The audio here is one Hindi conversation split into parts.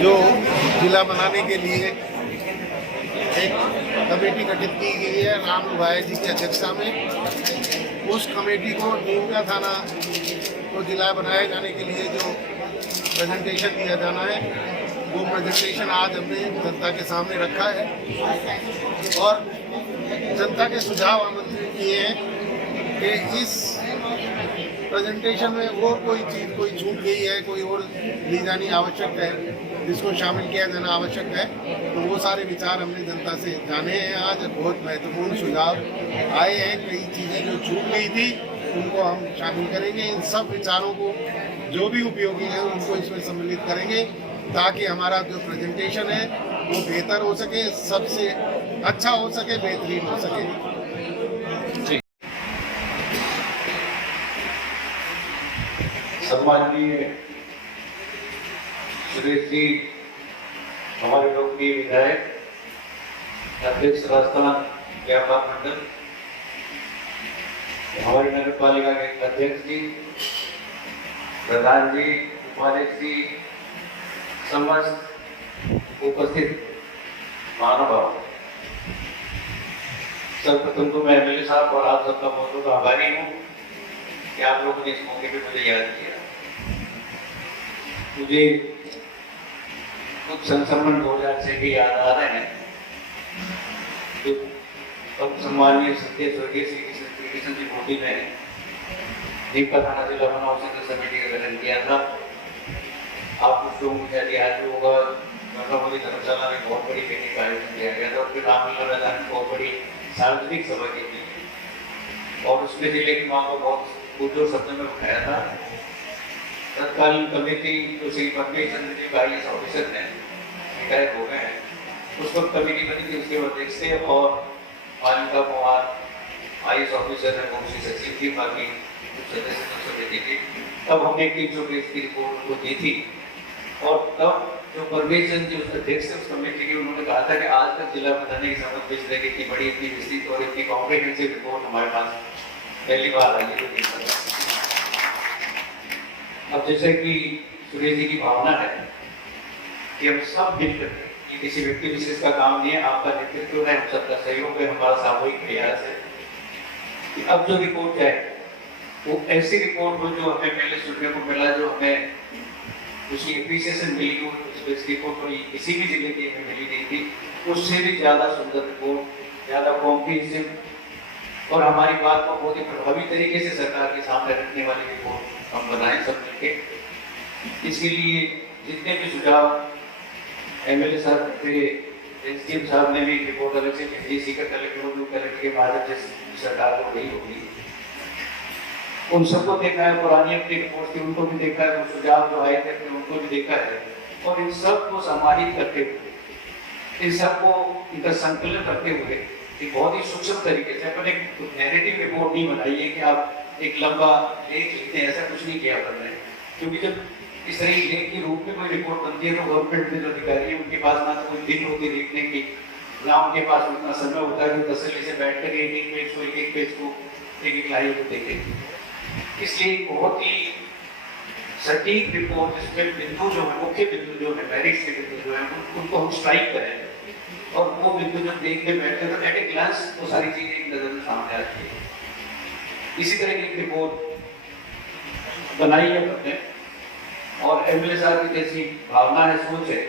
जो जिला बनाने के लिए एक कमेटी गठित की गई है राम भाई जी की अध्यक्षता में। उस कमेटी को नीमका थाना को जिला बनाए जाने के लिए जो प्रेजेंटेशन दिया जाना है, वो प्रेजेंटेशन आज हमने जनता के सामने रखा है और जनता के सुझाव आमंत्रित किए हैं कि इस प्रेजेंटेशन में और कोई चीज़ कोई छूट गई है, कोई और ली जानी आवश्यक है, जिसको शामिल किया जाना आवश्यक है, तो वो सारे विचार हमने जनता से जाने हैं। आज बहुत महत्वपूर्ण सुझाव आए हैं, कई चीज़ें जो छूट गई थी उनको हम शामिल करेंगे। इन सब विचारों को जो भी उपयोगी है उनको इसमें सम्मिलित करेंगे ताकि हमारा जो प्रेजेंटेशन है वो बेहतर हो सके, सबसे अच्छा हो सके, बेहतरीन हो सके। सम्माननीय सुरेश जी, हमारे लोकप्रिय विधायक, अध्यक्ष राजस्थान व्यापार मंडल, हमारी नगर पालिका के अध्यक्ष जी, प्रधान जी, उपाध्यक्ष जी, समस्त उपस्थित महानुभाव, सर्वप्रथम तो मैं एमएलए साहब और आप सबका बहुत बहुत आभारी हूँ कि आप लोगों ने इस मौके पे मुझे याद किया। मुझे कुछ संक्रमण 2000 से भी याद आ रहे हैं जो अब सम्माननीय सत्य स्वर्गीय श्री कृष्ण जी मोदी ने नीमका थाना जिला बनाओ समिति का गठन किया था। आप कुछ लोगों को शायद याद भी होगा, मोदी धर्मशाला में बहुत बड़ी मीटिंग का आयोजन किया गया था और फिर रामलीला मैदान में बहुत बड़ी सार्वजनिक सभा की थी और उसमें जिले की मांग को बहुत पुरजोर शब्दों में उठाया था। तत्कालीन कमेटी जो श्री परमेश चंद्र जी IAS ऑफिसर ने रिटायर हो गए हैं, उस वक्त कमेटी बनी थी, उसके अध्यक्ष थे और मालिका पवार IAS ऑफिसर है, वो उसकी सचिव थी, बाकी सदस्य समिति थी। तब हमने 300 पेज की रिपोर्ट को दी थी और तब जो परमेश चंद्र जी उसके अध्यक्ष थे उस कमेटी के, उन्होंने कहा था कि आज तक जिला बनाने की समझ पिछले की बड़ी इतनी विस्तृत और इतनी कॉम्प्रिहेंसिव रिपोर्ट हमारे पास पहली बार आई है। अब जैसे कि सुरेश जी की भावना है कि हम सब मिलकर, ये किसी व्यक्ति विशेष का काम नहीं है, आपका नेतृत्व है, हम सबका सहयोग है, हमारा सामूहिक प्रयास है कि अब जो रिपोर्ट है वो ऐसी रिपोर्ट हो जो हमें पहले सुनने को मिला, जो हमें उसकी एप्रिसिएशन मिली हो, इस रिपोर्ट को किसी भी जिले की हमें मिली नहीं थी, उससे भी ज्यादा सुंदर रिपोर्ट, ज्यादा कॉम्प्रिहेंसिव और हमारी बात को बहुत ही प्रभावी तरीके से सरकार के सामने रखने वाली रिपोर्ट हम बनाएं सब मिलकर। इसके लिए जितने भी सुझाव एमएलए साहब थे, एसडीएम साहब ने भी रिपोर्ट अलग से भेजी, सीकर कलेक्टर के माध्यम से सरकार को गई होगी, उन सबको देखा है, पुरानी अपनी रिपोर्ट थी उनको भी देखा है, वो सुझाव जो आए थे उनको भी देखा है और इन सब को सम्मानित करते हुए, इन सबको इनका संकलन करते हुए एक बहुत ही सूक्ष्म तरीके से अपन एक नैरेटिव रिपोर्ट नहीं बनाई है कि आप एक लंबा लेख लिखते हैं, ऐसा कुछ नहीं किया अपन ने, क्योंकि जब इस तरह की लेख के रूप में कोई रिपोर्ट बनती है तो गवर्नमेंट में जो अधिकारी है उनके पास ना तो कोई दिन होती लिखने की, ना उनके पास उतना समय होता है कि तसल्ली से बैठ कर एक एक पेज को एक लाइन को देखें। इसलिए बहुत ही सटीक रिपोर्ट जिसमें बिंदु जो है, मुख्य बिंदु जो है, मेरिट्स के बिंदु जो है उनको हम स्ट्राइक करें और वो बिंदु जब देखते बैठते हैं तो एट ए ग्लांस वो सारी चीजें एक नजर में सामने आती है। इसी तरह की रिपोर्ट बनाई है हमने और एमएलए साहब की जैसी भावना है, सोच है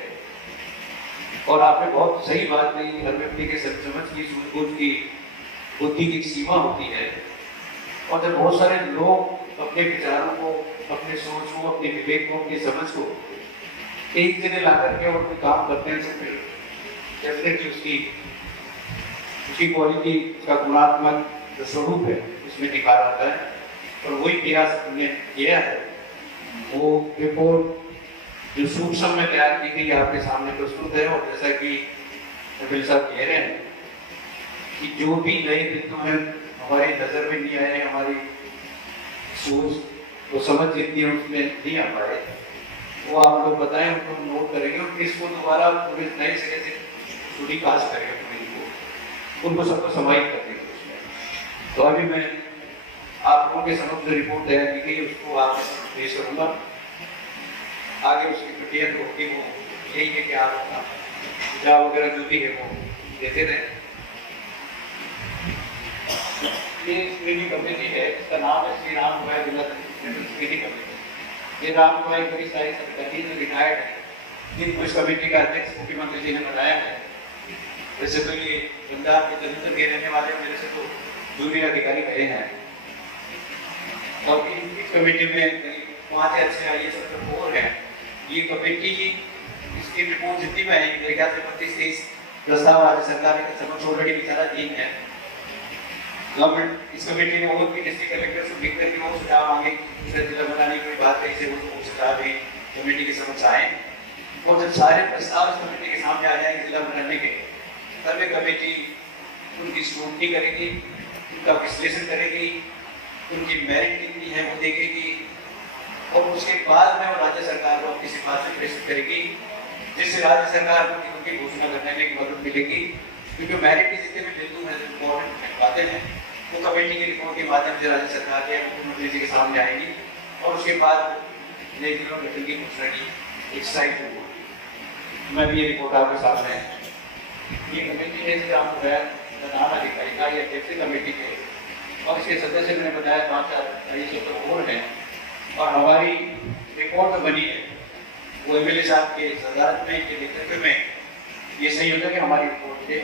और आपने बहुत सही बात कही कि हर व्यक्ति के समझ की, सूझबूझ की, बुद्धि की सीमा होती है और जब बहुत सारे लोग अपने विचारों को, अपने सोच को, अपने विवेक को, अपनी समझ को एक जगह ला करके और कोई काम करते हैं तो फिर डेफिनेटली उसकी क्वालिटी, उसका गुणात्मक जो स्वरूप है उसमें निखार आता है और वही प्रयास हमने किया है। वो रिपोर्ट जो सूक्ष्म में तैयार की गई आपके सामने प्रस्तुत है और जैसा कि कपिल साहब कह रहे हैं कि जो भी नए बिंदु हैं हमारी नजर में नहीं आए, हमारी सोच तो समझ जितनी है उसमें नहीं आ पाए, वो आप लोग बताएं, उनको नोट करेंगे और इसको दोबारा पूरे नए सिरे से पूरी कास्ट करेंगे, उनको सबको समाहित कर देंगे उसमें। तो अभी मैं आप लोगों के समक्ष जो रिपोर्ट तैयार की गई उसको आप पेश करूंगा, आगे उसकी प्रक्रिया जो होगी वो यही है कि आप अपना सुझाव वगैरह जो भी है वो देते रहे। ये स्क्रीनिंग कमेटी है, इसका नाम है श्री राम भाई जिला स्क्रीनिंग कमेटी। ये राम भाई बड़ी सारी सरकारी जो रिटायर्ड है, जिनको इस कमेटी का अध्यक्ष मुख्यमंत्री जी ने बनाया है। वैसे तो ये पंजाब के जलंधर के रहने वाले मेरे से तो जूनियर अधिकारी रहे हैं, और इस कमेटी में 5 या 6 IAS अफसर और हैं। ये कमेटी इसकी रिपोर्ट जितनी में आएगी मेरे ख्याल से 25-30 प्रस्ताव राज्य सरकार के समक्ष ऑलरेडी विचारा दिन है। गवर्नमेंट इस कमेटी ने और भी डिस्ट्रिक्ट कलेक्टर से लिख करके वो सुझाव मांगे, दूसरे जिला बनाने की बात कही से वो सुझाव भी कमेटी के समक्ष आए, और जब सारे प्रस्ताव इस कमेटी के सामने आ जाएंगे जिला बनाने के, तब ये कमेटी उनकी स्क्रूटनी करेगी, उनका विश्लेषण करेगी, उनकी मेरिट कितनी है वो देखेगी, और उसके बाद में वो राज्य सरकार को अपनी सिफारिश प्रेषित करेगी, जिससे राज्य सरकार को उनकी घोषणा करने में मदद मिलेगी। क्योंकि मेरिट के जितने भी बिंदु हैं, इम्पोर्टेंट बातें हैं, वो कमेटी की रिपोर्ट के माध्यम से राज्य सरकार के मुख्यमंत्री जी के सामने आएगी, और उसके बाद नए जिलों गठन की घोषणा की एक्सरसाइज होगी। मैं भी ये रिपोर्ट आपके सामने है। ये कमेटी है जिसे आपको नाम अधिकारी का या अध्यक्ष कमेटी के, और इसके सदस्य मैंने बताया 5 IAS और हैं, और हमारी रिपोर्ट बनी है वो MLA साहब के सदारत में, के नेतृत्व में ये संयोजक है हमारी रिपोर्ट के,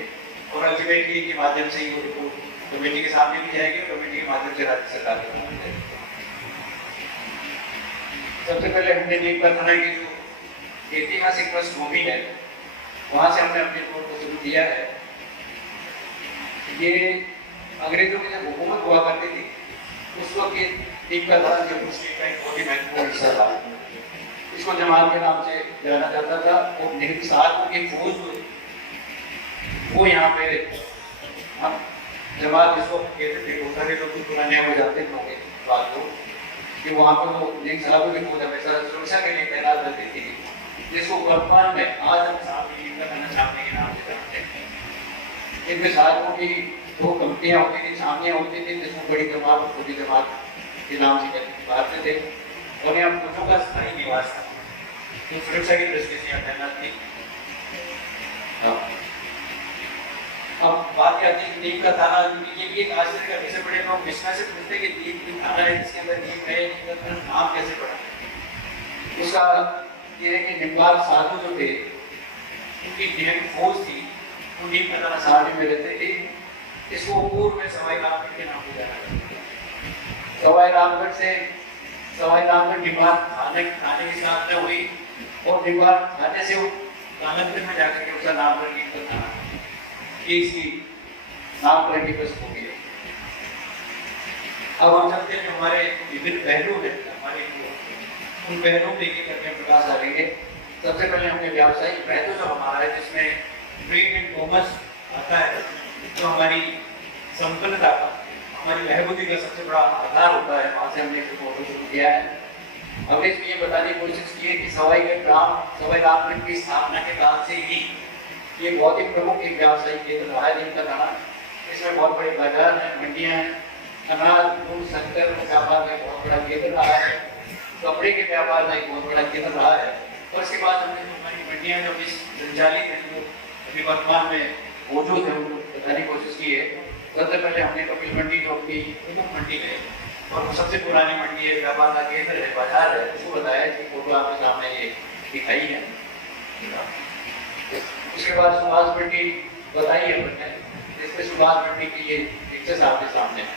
और अल्टीमेटली के माध्यम से ही वो रिपोर्ट कमेटी के सामने भी जाएगी और कमेटी के माध्यम से राज्य सरकार के सामने जाएगी। सबसे पहले हमने देखा था कि जो ऐतिहासिक पृष्ठभूमि है वहां से हमने अपनी रिपोर्ट को शुरू किया है। ये अंग्रेजों की जब हुकूमत हुआ करती थी उस वक्त ये दीपका धारा जो मुस्लिम का एक बहुत ही महत्वपूर्ण हिस्सा था, इसको जमात के नाम से जाना जाता था। वो निरसारों की फौज वो यहाँ पे हम जमात जिसको कहते थे, बहुत सारे लोग पुराने हो जाते थे बात को कि वहाँ पर वो निरसारों की फौज हमेशा सुरक्षा के लिए तैनात रहती थी, जिसको वर्तमान में आज हम सामने छापने के नाम से जानते हैं। इन निरसारों की 2 कंपनियां होती थी, छावनियां होती थी, जिसमें बड़ी जमात और छोटी जमात के नाम से बांटते थे, और यहाँ फौजों का स्थायी निवास था, तो सुरक्षा की दृष्टि से यहाँ तैनात थी। अब बात आती है नीम का थाना, ये भी एक आश्चर्य का विषय पड़े, लोग विस्तार से पूछते हैं कि नीम थाना है जिसके अंदर नीम है, नाम कैसे पड़ा। उसका ये है कि निम्बार साधु जो थे उनकी ढेर फौज थी, वो नीम का थाना साहब में रहते थे। इसको पूर्व में सवाई रामगढ़ के नाम से जाना जाता है। सवाई रामगढ़ निम्बार थाने के साथ में हुई, और निम्बार थाने से वो कानपुर में जाकर के उसका नामकरण नीम का थाना, ये इसकी नामकरण की बस हो गई। अब हम चलते हैं हमारे विभिन्न पहलू हैं, हमारे उन पहलुओं पे एक करके प्रकाश डालेंगे। सबसे पहले हमने व्यावसायिक महत्व जो हमारा है, जिसमें ट्रेड एंड कॉमर्स आता है, जो हमारी संपन्नता का, हमारी महबूदी का सबसे बड़ा आधार होता है। वहाँ से हमने फोटो शुरू किया है। हमने इसमें ये बताने की कोशिश की है कि सवाई रामगढ़ की स्थापना के बाद से ही ये बहुत ही प्रमुख एक व्यावसायिक केंद्र रहा है नीम का थाना। इसमें बहुत बड़े बाजार हैं, मंडियाँ हैं, अनाज दूध शक्कर व्यापार में बहुत बड़ा केंद्र रहा है, कपड़े के व्यापार में एक बहुत बड़ा केंद्र रहा है। और इसके बाद हमने हमारी मंडियाँ जो संचालित हैं, जो अभी वर्तमान में मौजूद है, उनको बताने की कोशिश की है। सबसे पहले हमने कपिल मंडी जो अपनी प्रमुख मंडी है और सबसे पुरानी मंडी है, व्यापार का केंद्र है, बाजार है, उसको बताया कि फोटो आपके सामने ये दिखाई है। उसके बाद सुभाष मंडी बताई है हमने, जिसमें सुभाष मंडी की ये पिक्चर्स आपके सामने है।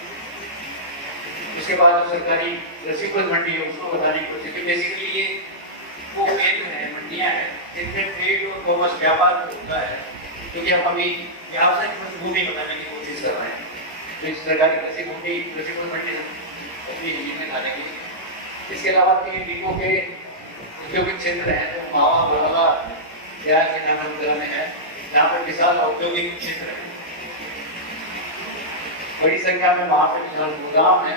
उसके बाद सरकारी कृषि मंडी है, उसको बताने की कोशिश की। बेसिकली ये वो केंद्र है, मंडियाँ हैं, जिनमें ट्रेड और कॉमर्स व्यापार होता है, क्योंकि हम अभी व्यावसायिक भूमि बताने की कोशिश कर रहे हैं। तो इस सरकारी कृषि मंडी अपनी जिम्मेदारी खाने की। इसके अलावा 3 डिपो के औद्योगिक क्षेत्र हैं, जो मावा बड़वा बिहार के नाम में है, जहाँ पर विशाल औद्योगिक क्षेत्र है, बड़ी संख्या में वहाँ पर विशाल गोदाम है,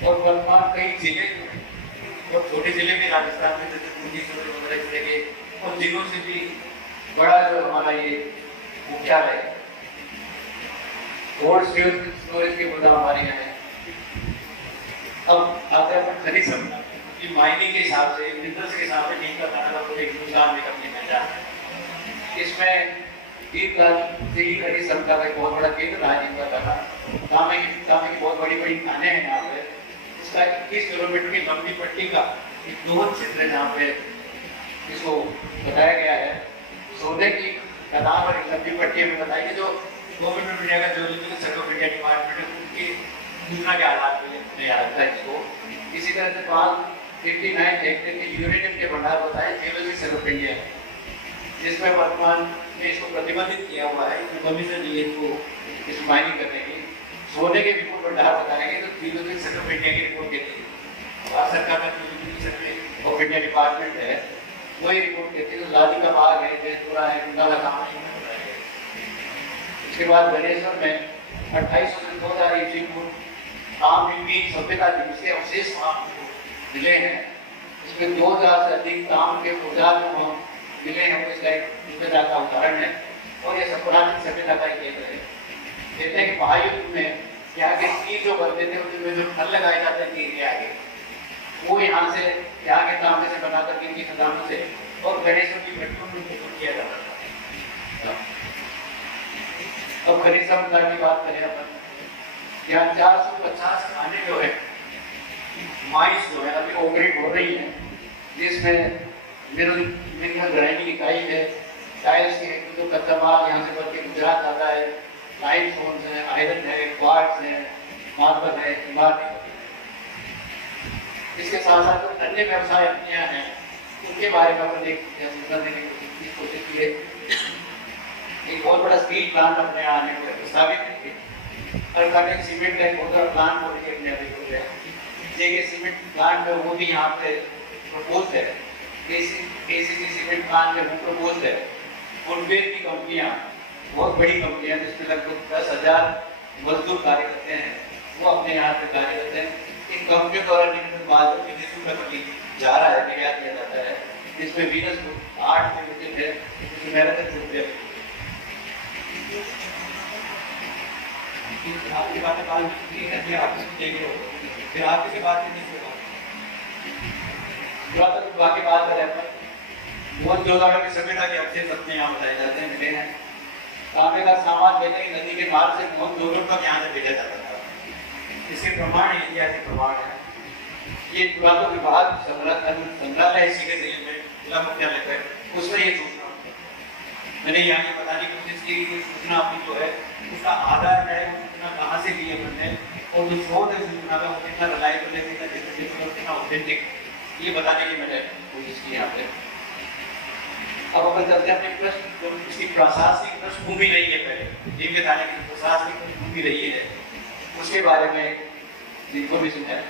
और वर्तमान कई जिले और छोटे जिले में राजस्थान में जैसे जिले के और जिलों से भी बड़ा जो हमारा ये मुख्यालय है, कोल्ड स्टोरेज के गोदाम हमारे यहाँ है। अब आते हैं खनिज संपदा। कि माइनिंग के हिसाब से, मिनरल्स के हिसाब से नीम का थाना का पूरे हिंदुस्तान में अपनी पहचान है। इसमें दीर्घकाल से ही कड़ी क्षमता का एक बहुत बड़ा केंद्र रहा नीम का थाना। तांबे की बहुत बड़ी बड़ी खाने हैं यहाँ पे। इसका 21 किलोमीटर की लंबी पट्टी का एक दोहन क्षेत्र है जहाँ पे इसको बताया गया है। सोने की खदान और एक लंबी पट्टी में बताई कि जो गवर्नमेंट ऑफ इंडिया का geological survey of India department है उनकी सूचना के आधार पर तैयार रखता है इसको। इसी तरह से 59 हेक्टेयर के यूरेनियम के भंडार बताए जियोलॉजिकल सर्वे ऑफ इंडिया, जिसमें वर्तमान में इसको प्रतिबंधित किया हुआ है, कमीशन दी है इसको इस माइनिंग करने की। सोने के विपुल भंडार बताएंगे तो जियोलॉजिकल सर्वे ऑफ इंडिया की रिपोर्ट देती है। भारत सरकार का geological survey of India department है, वही रिपोर्ट देती है। तो लाली का बाग है, जयपुरा है, कुंडाला काम है। उसके बाद गणेश्वर में 2800 से 2000 ईस्वी पूर्व आम लिपि सभ्यता थी, उसके अवशेष मिले हैं। इसमें 2000 से अधिक ताम के औजार मिले हैं, इसका एक सभ्यता का उदाहरण है और यह सब पुरानी सभ्यता का केंद्र है। कहते हैं कि महायुद्ध में यहाँ के तीर जो बनते थे उनमें जो फल लगाए जाते थे तीर के आगे, वो यहाँ से यहाँ के तांबे से बना करके इनकी खदानों से और गणेशों की भट्टियों में उपयोग किया जाता था। अब खनिज संपदा की बात करें अपन, यहाँ 450 खाने जो है माइंस जो है अभी ऑपरेट हो रही है, जिसमें मिनरल ग्राइंडिंग इकाई है, टाइल्स के जो कच्चा माल यहाँ से बढ़ के गुजरात आता है, लाइमस्टोन है, आयरन है, क्वार्ट्ज है, मार्बल है, इमारत। इसके साथ साथ अन्य व्यवसाय अपने यहाँ हैं, उनके बारे में अपन एक सूचना देने की कोशिश की है। एक बहुत बड़ा स्टील प्लांट अपने यहाँ आने को प्रस्तावित है। अल्ट्राटेक सीमेंट का एक बहुत बड़ा प्लांट हो रही है। ये सीमेंट प्लांट है वो भी यहाँ पे प्रपोज है। एसीसी सीमेंट प्लांट है वो प्रपोज है। फुटवेयर की कंपनियाँ बहुत बड़ी कंपनियाँ जिसमें लगभग 10,000 मजदूर कार्य करते हैं, वो अपने यहाँ पे कार्य करते हैं। इन कंपनियों द्वारा निर्मित माल विदेशों में जा रहा है, निर्यात किया जाता है, जिसमें वीनस 8 लिमिटेड है, मैराथन ग्रुप है। आपकी बातें बात करनी आप देख रहे हो, फिर आपके बात करने से पुरातत्व की बात करें अपन, बहुत जोधाड़ा की सभ्यता के अवशेष अपने यहाँ बताए जाते हैं, मिले हैं। तांबे का सामान बेचने की नदी के मार्ग से बहुत दूर तक यहाँ से भेजा जाता था। इसके प्रमाण ऐतिहासिक प्रमाण है। ये पुरातत्व विभाग संग्रहालय इसी के जिले में जिला मुख्यालय है, उसमें ये सूचना मैंने यहाँ ये बताने की कोशिश की कि सूचना अपनी जो है उसका आधार है, सूचना कहाँ से ली है हमने और जो शोध है सूचना का वो कितना रिलायबल है, कितना ऑथेंटिक, ये बताने की मैंने कोशिश की यहाँ पे। अब अपन चलते हैं अपने प्रश्न, जो इसकी प्रशासनिक पृष्ठभूमि रही है, पहले नीम के थाने की प्रशासनिक पृष्ठभूमि रही है, उसके बारे में इंफॉर्मेशन है।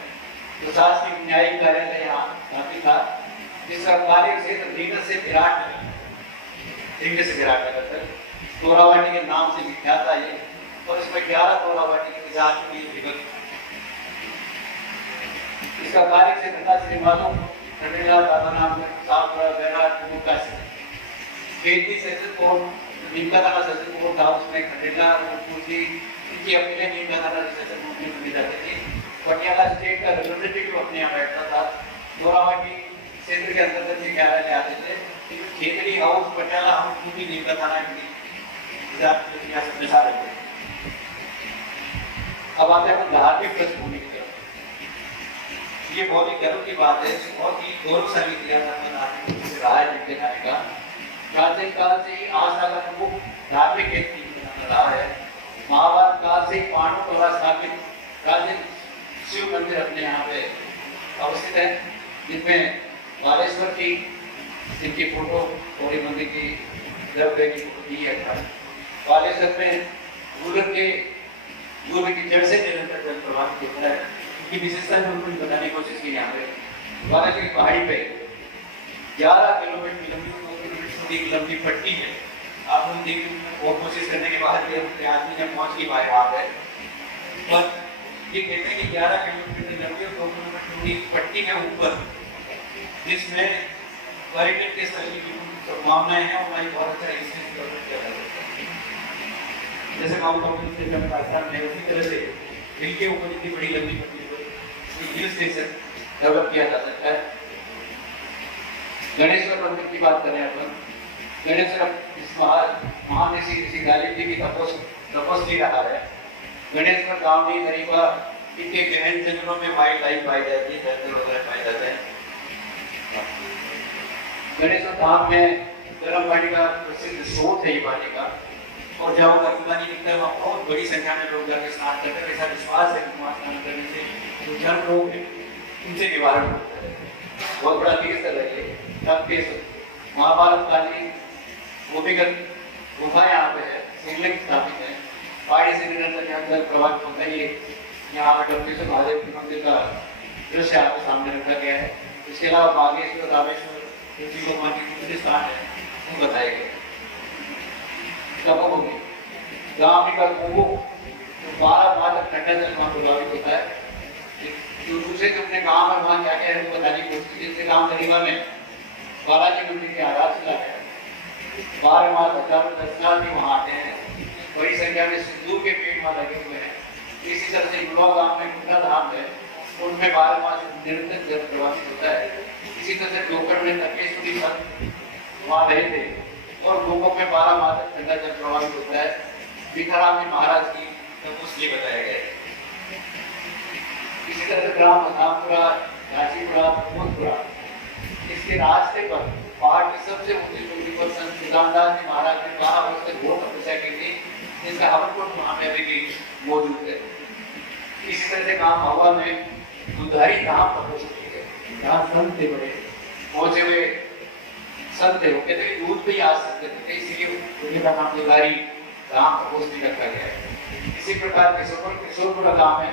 प्रशासनिक न्यायिक कार्यालय यहाँ स्थापित था, जिसका कार्य क्षेत्र रीगल से विराट नगर तक तोरावाटी के नाम से विख्यात है ये, और इसमें 11 तोरावाटी की जाति की विगत। इसका कार्य क्षेत्र था श्रीमानों खंडेला दादा नाम साफरा बेरा का खेती सेशन कोर्ट नीमका थाना सेशन कोर्ट था, उसमें खंडेला कुर्सी इनकी अपने नीमका थाना सेशन कोर्ट में बनी जाती थी। पटियाला स्टेट का रिप्रेजेंटेटिव अपने यहाँ बैठता था। तोरावाटी क्षेत्र के अंतर्गत ये कार्यालय आते थे। खेतरी हाउस, पटियाला हाउस, पूरी नीमका थाना की सबसे सारे थे। अब आते हैं धार्मिक पृष्ठभूमि की तरफ। ये बहुत ही गर्व की बात है, बहुत ही गौरवशाली इतिहास रहा है नीमके थाने का। प्राचीन काल से ही आस्था का प्रमुख धार्मिक केंद्र रहा है। महाभारत काल से पांडवों द्वारा स्थापित प्राचीन शिव मंदिर अपने यहाँ पे अवस्थित है, जिनमें बालेश्वर की जिनकी फोटो गौरी मंदिर की द्रव्य की फोटो दी है। बालेश्वर में पूर्व की जड़ से निरंतर जल प्रवाहित होता है। इनकी विशेषता उनको बताने की कोशिश की यहाँ पे। बालेश्वर की पहाड़ी पे 11 किलोमीटर की लंबी पट्टी है। आप लोग देख और कोशिश करने के बाद आदमी जब पहुंच की पाए वहां पे, पर ये कहते हैं कि 11 किलोमीटर की लंबी और 2 किलोमीटर की पट्टी के ऊपर, जिसमें पर्यटन के स्थल की संभावनाएं हैं, और वहीं बहुत अच्छा रिसर्च किया जा सकता है। जैसे माउंट आबू स्टेशन पाकिस्तान में, उसी तरह से हिल के ऊपर इतनी बड़ी लंबी पट्टी हिल स्टेशन डेवलप किया जा सकता है। गणेश्वर मंदिर की बात करें अपन, गणेश्वर इस महान ऋषि गायत्री की तपस्वी रहा है। गणेश्वर गांव में करीब इनके गहन जंगलों में वाइल्ड लाइफ पाई जाती है, जानवर वगैरह पाए जाते हैं। गणेश्वर धाम में गर्म पानी का प्रसिद्ध स्रोत है ये पानी का, और जहाँ गर्म पानी निकलता है वहाँ बहुत बड़ी संख्या में लोग जाकर स्नान करते हैं। ऐसा विश्वास है कि वहाँ स्नान करने से जो जन रोग है उनसे निवारण होता है। बहुत बड़ा तीर्थ है ये। तब महाभारत कालीन भूमिगत गुफा यहाँ पे है, शिवलिंग स्थापित है, पहाड़ी से निरंतर यहाँ जल प्रवाहित होता है। ये यहाँ पर डॉक्टर महादेव के मंदिर का दृश्य आपके सामने रखा गया है। इसके अलावा बागेश्वर, रामेश्वर, तुलसी भगवान के दूसरे स्थान है वो बताए गए। गाँव में कल वो 12 माह तक ठंडा जल वहाँ प्रभावित होता है। जो दूसरे जो अपने गाँव और वहाँ क्या क्या है वो बताने की कोशिश की। जैसे गाँव गरीबा में बालाजी मंदिर की आधारशिला है, 12 माह हजारों दर्शनार्थी भी वहाँ आते हैं। बड़ी संख्या में सिंदूर के पेड़ वहाँ लगे हुए हैं। इसी तरह से युवा गाँव में गुंडा धाम है, उनमें 12 माह निरंतर जल प्रभावित होता है। इसी तरह से डोकर में तपेश्वरी संत वहाँ रहे थे और लोगों में 12 माह तक ठंडा जल प्रभावित होता है। भिखाराम जी महाराज की तपस्या बताया गया है। इसी तरह से ग्राम मधापुरा, राजीपुरा, भगवतपुरा, इसके रास्ते पर पहाड़ की सबसे ऊंची चोटी पर संत निजामदास जी महाराज ने 12 वर्ष तक घोर तपस्या की थी, जिसका हवनकुंड वहाँ में अभी भी मौजूद है। इसी तरह से गाँव महुआ में दुधारी धाम तपस्या है, जहाँ संत थे, बड़े पहुंचे हुए संत थे, वो कहते हैं दूध पे ही आ सकते थे, इसीलिए उनका नाम दुधारी धाम तपस्या रखा गया है। इसी प्रकार किशोरपुरा गाँव में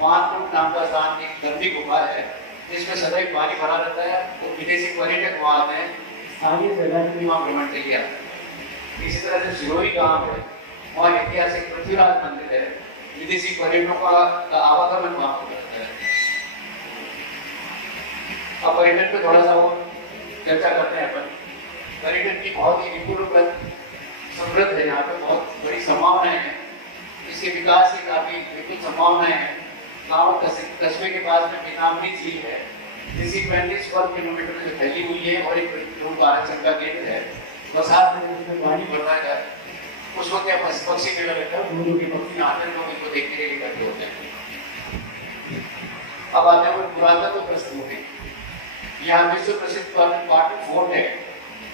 मानकुंड नाम का स्थान एक लंबी गुफा है, जिसमें सदैव पानी भरा रहता है और विदेशी पर्यटक वहाँ आते हैं, स्थानीय जगह भी वहाँ भ्रमण के लिए आते हैं। इसी तरह से सिरोही गांव है, वहाँ ऐतिहासिक पृथ्वीराज मंदिर है, विदेशी पर्यटकों का आवागमन वहाँ हो जाता है। अब पर्यटन पे थोड़ा सा और चर्चा करते हैं अपन। पर्यटन की बहुत ही विपुल समृद्ध है, यहाँ पे बहुत बड़ी संभावनाएं हैं, इसके विकास की काफी विपुल संभावनाएं हैं। गाँव कस्बे के पास में पीताम्बरी झील है, जिसकी 35 वर्ग किलोमीटर में फैली हुई है और एक लोक आरक्षण का केंद्र है। बरसात में उसमें पानी भरता है, उस वक्त क्या पक्षी मेला लगता है, दूर दूर के पक्षी आते हैं, लोग इनको देखने के लिए इकट्ठे होते हैं। अब आते हैं पुरातत्व प्रस्तुति। यहाँ विश्व प्रसिद्ध पाटन फोर्ट है,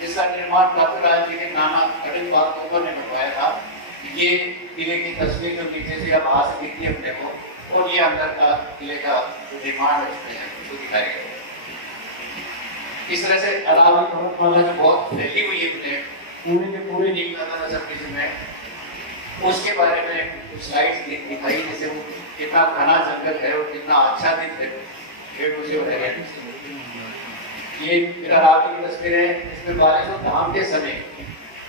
जिसका निर्माण पृथ्वीराज जी के नाना कटिंग बागों ने बनवाया था। ये किले की तस्वीर जो नीचे से बाहर से दिखती है अपने को, और ये अंदर का किले का जो निर्माण है उसमें उसको दिखाया गया। इस तरह से अरावली पर्वतमाला जो बहुत फैली हुई है अपने पूरे के पूरे नीमकाना सब में, उसके बारे में कुछ स्लाइड्स दिखाई, जैसे वो कितना घना जंगल है और कितना आच्छादित है पेड़ों से वगैरह। ये अरावली की तस्वीर है, इसमें बालेश्वर धाम के समय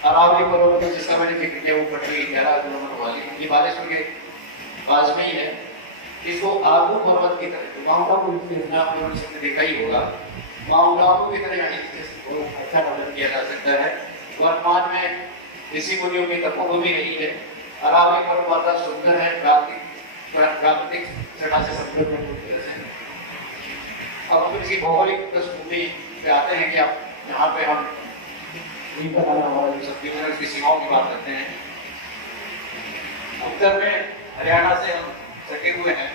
अरावली पर्वत में जिसका मैंने जिक्र किया वो पटरी 11 किलोमीटर वाली, ये बालेश्वर के पास में ही है। इसको आबू पर्वत की तरह माउंट आबू आपने देखा ही होगा, माउंट आबू की तरह अच्छा डेवलप किया जा सकता है। वर्तमान में ऋषि मुनियों की तपोभूमि रही है। अरावली पर्वत सुंदर है, प्राकृतिक छटा से समृद्ध है। अब हम इसकी भौगोलिक पृष्ठभूमि पे आते हैं कि अब यहाँ पे हम की सीमाओं की बात करते हैं। उत्तर में हरियाणा से हम सटे हुए हैं,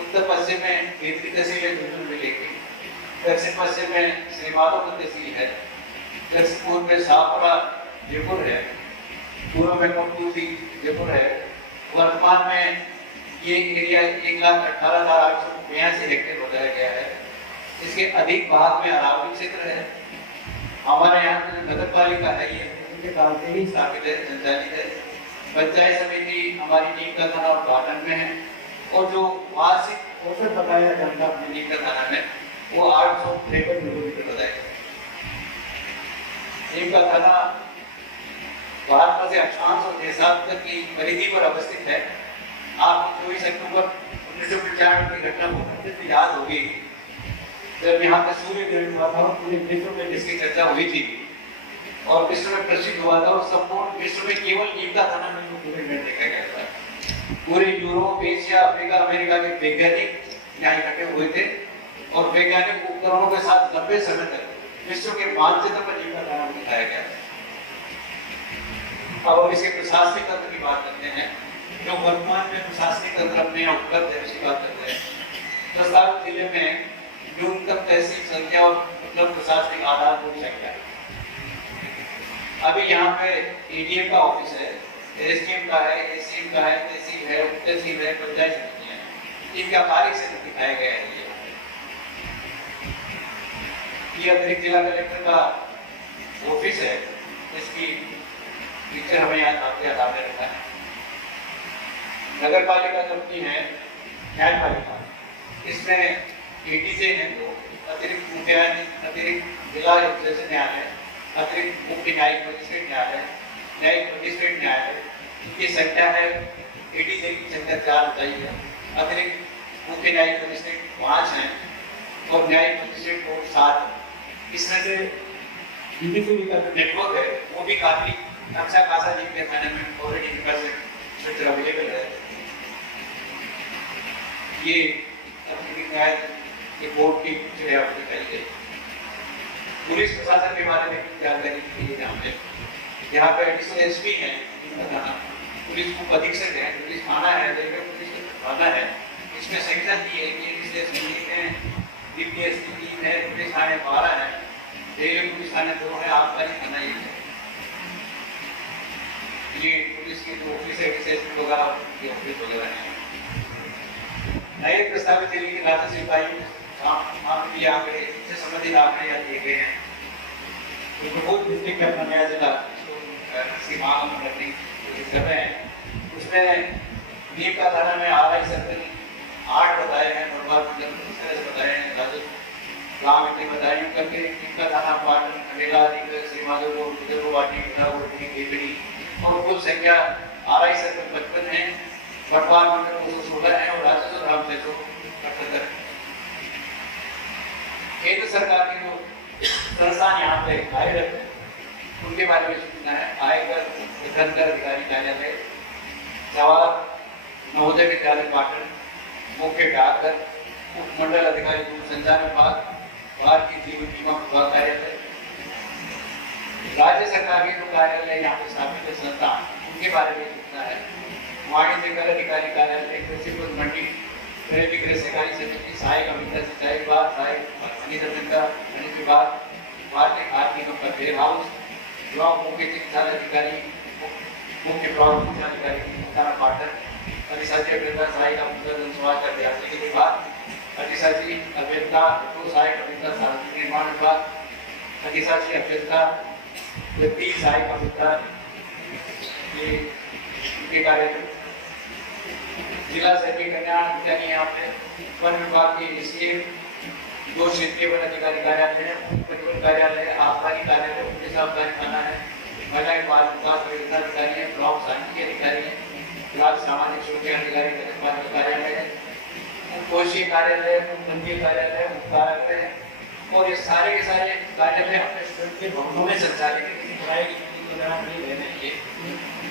उत्तर पश्चिम में केंद्रीय तहसील है झुंझुनू जिले की, दक्षिण पश्चिम में श्री माधोपुर तहसील है, दक्षिण पूर्व में शाहपुरा जयपुर है, पूर्व में कोटपूरी जयपुर है। वर्तमान में ये एरिया 1,18,882 हेक्टेयर बताया गया है। इसके अधिक भाग में अरावली क्षेत्र है। हमारे यहाँ पे नगर पालिका है, ये उनके काल से ही स्थापित है, संचालित है। पंचायत समिति हमारी नीम का थाना और पाटन में है, और जो वार्षिक औसत बताया जाता है अपने नीम का थाना में वो 853 किलोमीटर बताया गया। नीम का थाना भारत से अक्षांश और देशांत तक की परिधि पर अवस्थित है। आप 24 अक्टूबर 1995 की घटना को अच्छे से याद होगी, जब यहाँ का सूर्य ग्रहण हुआ था, पूरे विश्व में जिसकी चर्चा हुई थी और विश्व में प्रसिद्ध हुआ था, और संपूर्ण विश्व में केवल नीम का थाना में सूर्य ग्रहण देखा गया था। पूरे यूरोप, एशिया, अफ्रीका, अमेरिका के वैज्ञानिक यहाँ इकट्ठे हुए थे और वैज्ञानिक उपकरणों के साथ लंबे समय तक विश्व के मानचित्र पर जीवन का नाम दिखाया गया है। अब हम इसके प्रशासनिक तंत्र की बात करते हैं। जो वर्तमान में प्रशासनिक तंत्र अपने यहाँ उपलब्ध है उसकी बात करते हैं। प्रस्तावित जिले में न्यूनतम तहसील संख्या और उपलब्ध प्रशासनिक आधारभूत संख्या। अभी यहाँ पे एडीएम का ऑफिस है, एसडीएम का है, एसीएम का है, तहसील है, उप तहसील है, पंचायत समिति है। इनका तारीख से दिखाया गया है। ये अतिरिक्त जिला कलेक्टर का ऑफिस है, इसकी पिक्चर हमें याद आपके आधार में रखा है। नगर पालिका कंपनी है, न्यायपालिका, इसमें एडीजे हैं तो अतिरिक्त मुख्य अतिरिक्त जिला जज न्यायालय, अतिरिक्त मुख्य न्यायिक मजिस्ट्रेट न्यायालय, न्यायिक मजिस्ट्रेट न्यायालय। इनकी संख्या है, एडीजे की संख्या 4 बताई है। अतिरिक्त मुख्य न्यायिक मजिस्ट्रेट 5 हैं और न्यायिक मजिस्ट्रेट को 7। इसमें से यूनिफॉर्म का नेटवर्क है वो भी काफी अच्छा खासा जिनके मैनेजमेंट ऑलरेडी इनफ्रास्ट्रक्चर अवेलेबल है। ये न्याय के बोर्ड की पिक्चर आपको दिखाई गई। पुलिस प्रशासन के बारे में जानकारी के लिए यहाँ पे एडिशनल एसपी है, पुलिस उप अधीक्षक है, पुलिस थाना है, रेलवे पुलिस थाना है। इसमें संख्या दी है कि डीपीएससी 3 है, पुलिस थाने 12 है, रेलवे पुलिस थाने 2 है, आबकारी थाना 1 है। ये पुलिस के जो ऑफिस है, एसएसपी वगैरह के ऑफिस वगैरह है। नए प्रस्तावित जिले के राजस्व सिपाही मामले आंकड़े से संबंधित आंकड़े यहाँ दिए गए हैं। तो बहुत डिस्ट्रिक्ट में अपना नया जिला सीमा रखने की कोशिश कर रहे हैं। उसमें नीम का थाना में RI सर्कल 8 बताए हैं, नौबार मतलब इस तरह से बताए हैं, राजस्व गाँव इतने बताए हैं करके। नीम का थाना पाटन, खंडेला, श्रीमाधो रोड, विदर्भवाटी, केकड़ी और कुल संख्या RI सर्कल 55 है, वर्तमान मंडल 216 है और राजस्व धाम 678 है। केंद्र सरकार के जो संस्थान यहाँ पे कार्यरत है उनके बारे में सूचना है। आयकर धनकर अधिकारी कार्यालय, जवाहर नवोदय विद्यालय पाटन, मुख्य डाकघर, उपमंडल अधिकारी दूरसंचार विभाग, भारतीय जीवन बीमा विभाग कार्यालय, राज्य सरकार के जो कार्यालय यहाँ पे स्थापित है संस्थान उनके बारे में सूचना है। वाणिज्य कर अधिकारी कार्यालय, कृषि मंडी, क्रय विक्रय सहकारी समिति, सहायक अभियंता सिंचाई विभाग, सहायक खनिज अभियंता खनिज विभाग, भारतीय खाद्य निगम का वेयर हाउस, ब्लॉक मुख्य चिकित्सा अधिकारी, मुख्य ब्लॉक शिक्षा अधिकारी थाना पाटन, अधिशासी अभियंता सहायक अभियंता समाज कल्याण के विभाग, अधिशासी अभियंता तो सहायक अभियंता सार्वजनिक निर्माण विभाग, अधिशासी अभियंता व्यक्ति सहायक अभियंता ये कार्य। जिला सैनिक कल्याण यानी यहाँ पे वन विभाग के एसीएम, 2 क्षेत्रीय वन अधिकारी कार्यालय है, परिवहन कार्यालय, आबकारी कार्यालय, पुलिस आबकारी थाना है, महिला बाल विकास परियोजना अधिकारी है, ब्लॉक सांख्यिकी अधिकारी है, ब्लॉक सामाजिक सुरक्षा अधिकारी कार्यालय है, कोषीय कार्यालय, पंजीय कार्यालय, उपकार्यालय है। और ये सारे के सारे कार्यालय अपने स्वयं के भवनों में संचालित है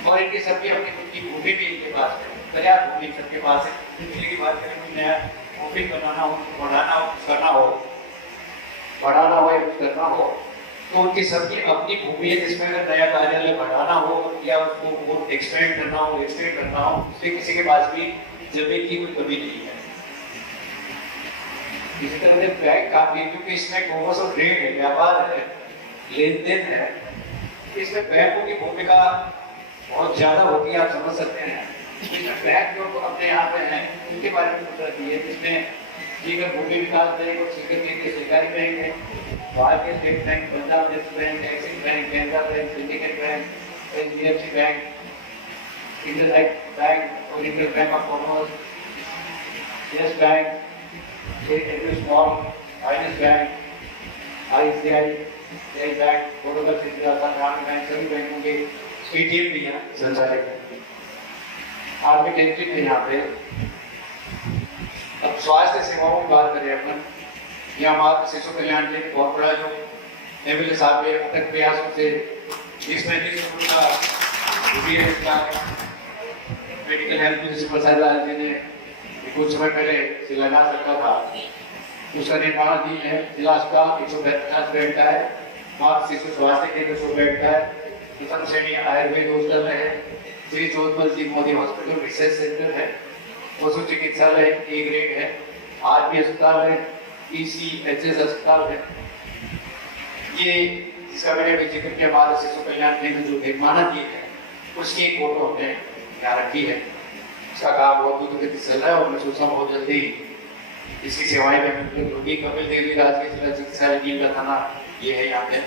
और इनके सबकी अपनी खुद की भूमि भी इनके पास है, पर्याप्त भूमि सबके पास है। दिल्ली की बात करें, नया ऑफिस बनाना हो, बढ़ाना हो, करना हो, बढ़ाना हो या कुछ करना हो तो उनकी सबकी अपनी भूमि है, जिसमें अगर नया कार्यालय बढ़ाना हो या उसको एक्सपेंड करना हो, एक्सटेंड करना हो, उससे किसी के पास भी जमीन की कोई कमी नहीं है। इसी तरह से बैंक काफी, क्योंकि इसमें कॉमर्स और ट्रेड है, व्यापार है, लेन देन है, इसमें बैंकों की भूमिका बहुत ज्यादा होती है, आप समझ सकते हैं। इसमें बैंक जो अपने यहाँ पे हैं उनके बारे में कुछ रखी है, जिसमें जीवन भूमि विकास बैंक और सरकारी बैंक है, Bharatiya state bank, Punjab national bank, Axis bank, Canara bank, Syndicate bank, HDFC bank, IndusInd bank और Indian bank of commerce, yes bank, small finance bank, ICICI bank, protocol Gramin bank, सभी बैंकों के ATM भी यहाँ संचालित है। आर्मी केंद्रित है यहाँ पे। अब स्वास्थ्य सेवाओं की बात करें अपन, यहाँ हमारा शिशु कल्याण के बहुत बड़ा जो MLA साहब के अथक प्रयासों से इसमें का मेडिकल हेल्थ प्रिंसिपल साहिब ने कुछ समय पहले शिलान्यास रखा था। उसका निर्माण भी है। जिला अस्पताल 150 बेड का है, मार्ग शिशु स्वास्थ्य केंद्र 100 बेड का है, प्रथम श्रेणी आयुर्वेद हॉस्टल है, श्री जोधपुर जी मोदी हॉस्पिटल रिसर्च सेंटर है, पशु चिकित्सालय ए ग्रेड है, आरपी अस्पताल है, ECHS अस्पताल है। ये जिसका मैंने अभी जिक्र किया माता शिशु कल्याण केंद्र जो निर्माणाधीन है, उसकी एक फोटो हमने यहाँ रखी है। इसका काम बहुत दूर गति चल रहा है और मैं सोचता हूँ बहुत जल्दी इसकी सेवाएं में उपलब्ध होगी। कपिल देवी राजकीय जिला चिकित्सालय नीम का थाना ये है यहाँ पे।